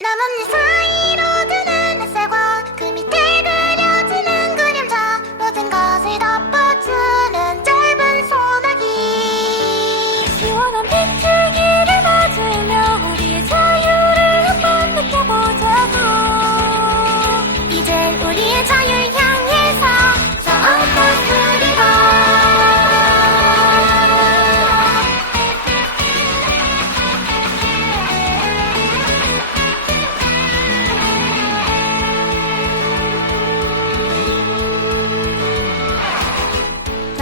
나만 내 사이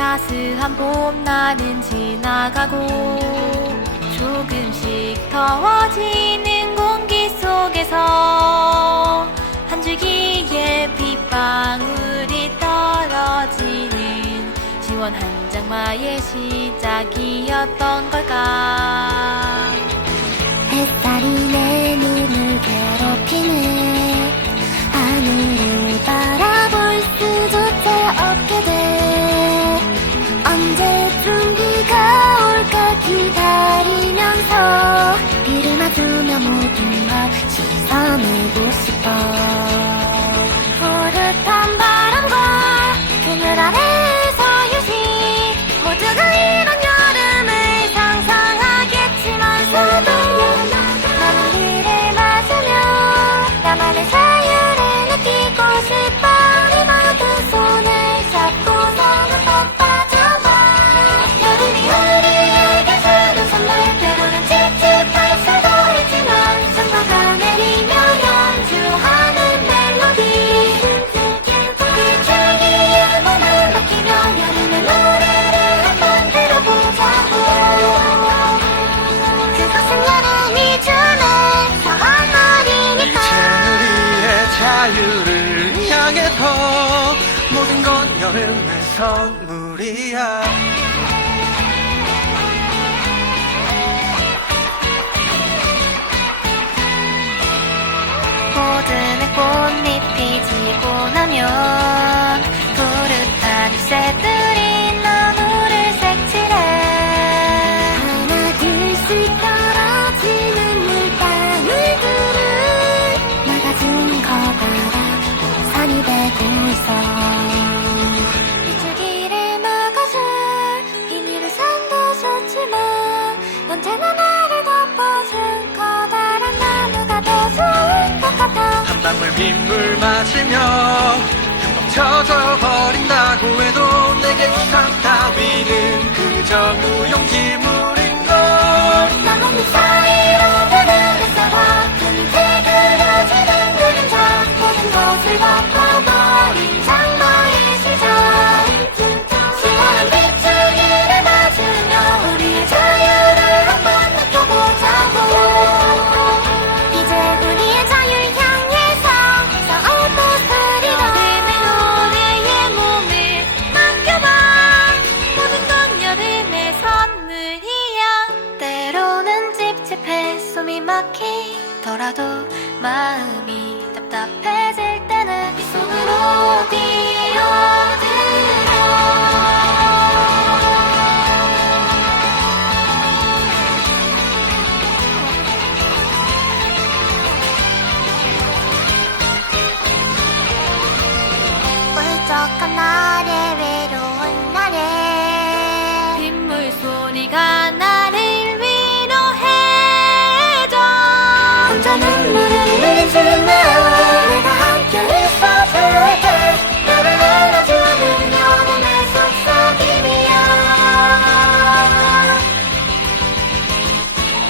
따스한 봄날은 지나가고 조금씩 더워지는 공기 속에서 한 줄기의 빗방울이 떨어지는 시원한 장마의 시작이었던 걸까? 不是吧。 선물이야. 모든 꽃잎이 지고 나면 빗물 맞으며 금방 젖어버린다고 해도 내게 우상 따위는 그저 무용지 何必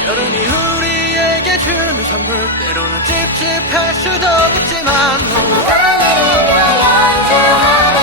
여름이 우리에게 주는 선물 때로는 찝찝할 수도 있지만. 너무 사랑해 연습하